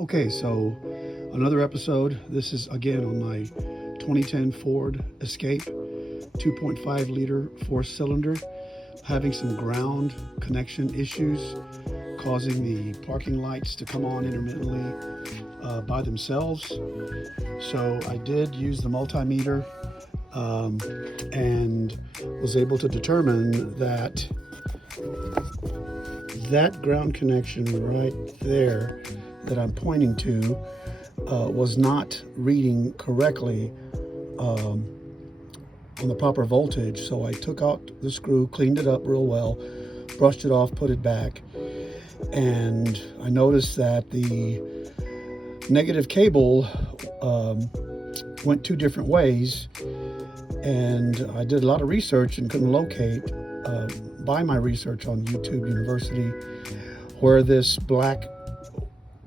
Okay, so another episode. This is again on my 2010 Ford Escape 2.5 liter 4-cylinder. Having some ground connection issues causing the parking lights to come on intermittently by themselves. So I did use the multimeter and was able to determine that ground connection right there that I'm pointing to was not reading correctly on the proper voltage. So I took out the screw, cleaned it up real well, brushed it off, put it back, and I noticed that the negative cable went two different ways, and I did a lot of research and couldn't locate by my research on YouTube University where this black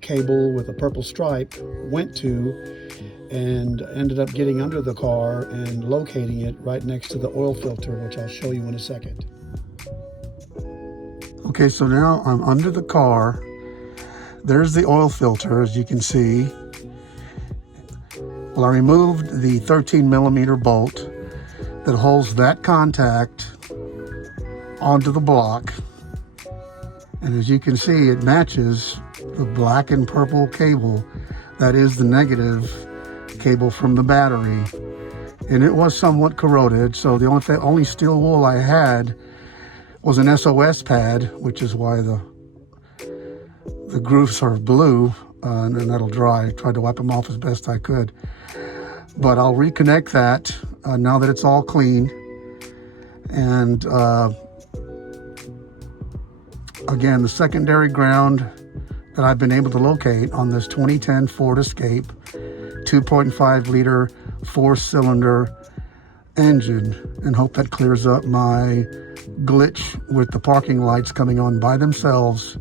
cable with a purple stripe went to, and ended up getting under the car and locating it right next to the oil filter, which I'll show you in a second. Okay, so now I'm under the car. There's the oil filter, as you can see. Well, I removed the 13 millimeter bolt that holds that contact onto the block. And as you can see, it matches the black and purple cable. That is the negative cable from the battery. And it was somewhat corroded, so the only steel wool I had was an SOS pad, which is why the grooves are blue, and that'll dry. I tried to wipe them off as best I could. But I'll reconnect that now that it's all clean. And again, the secondary ground that I've been able to locate on this 2010 Ford Escape 2.5 liter 4-cylinder engine, and hope that clears up my glitch with the parking lights coming on by themselves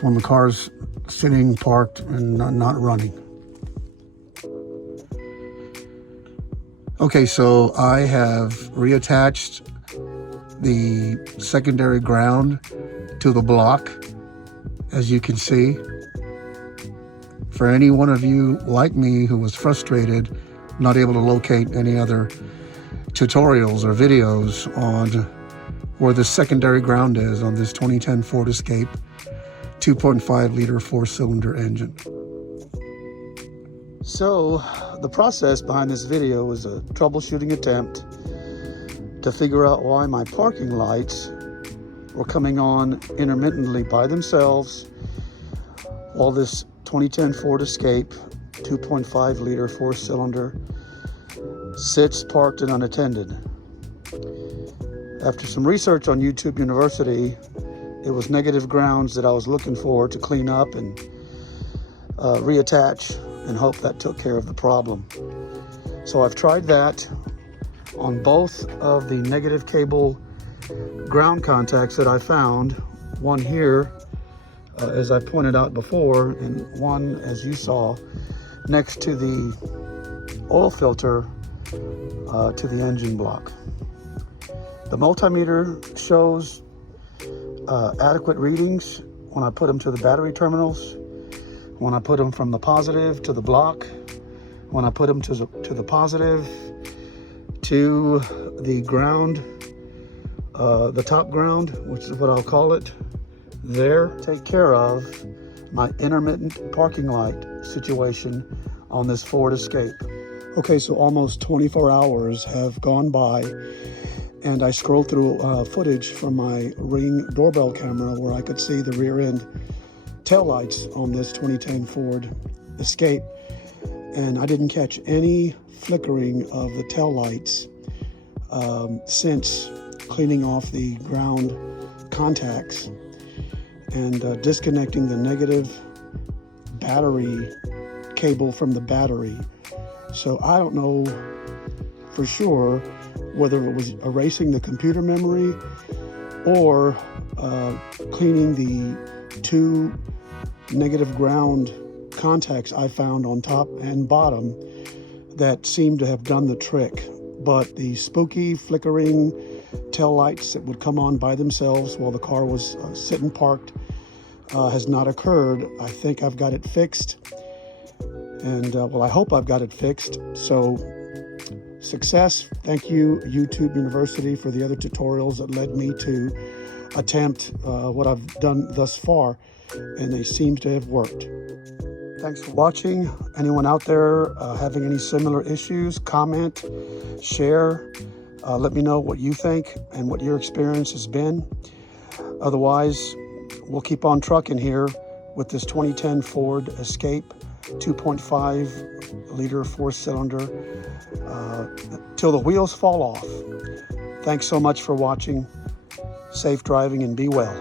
when the car's sitting parked and not running. Okay, so I have reattached the secondary ground to the block, as you can see. For any one of you like me who was frustrated, not able to locate any other tutorials or videos on where the secondary ground is on this 2010 Ford Escape 2.5 liter 4-cylinder engine. So the process behind this video was a troubleshooting attempt to figure out why my parking lights were coming on intermittently by themselves while this 2010 Ford Escape 2.5 liter 4-cylinder sits parked and unattended. After some research on YouTube University, it was negative grounds that I was looking for to clean up and reattach, and hope that took care of the problem. So I've tried that on both of the negative cable ground contacts that I found. One here, as I pointed out before, and one, as you saw, next to the oil filter to the engine block. The multimeter shows adequate readings when I put them to the battery terminals, when I put them from the positive to the block, when I put them to the positive to the ground, the top ground, which is what I'll call it there. Take care of my intermittent parking light situation on this Ford Escape. Okay, so almost 24 hours have gone by, and I scrolled through footage from my Ring doorbell camera where I could see the rear end taillights on this 2010 Ford Escape, and I didn't catch any flickering of the taillights since cleaning off the ground contacts and disconnecting the negative battery cable from the battery. So I don't know for sure whether it was erasing the computer memory or cleaning the two negative ground contacts I found on top and bottom that seemed to have done the trick. But the spooky flickering tail lights that would come on by themselves while the car was sitting parked has not occurred. I think I've got it fixed, and well, I hope I've got it fixed. So success. Thank you, YouTube University, for the other tutorials that led me to attempt what I've done thus far, and they seem to have worked. Thanks for watching. Anyone out there having any similar issues, comment, share. Let me know what you think and what your experience has been. Otherwise, we'll keep on trucking here with this 2010 Ford Escape 2.5 liter 4-cylinder till the wheels fall off. Thanks so much for watching. Safe driving and be well.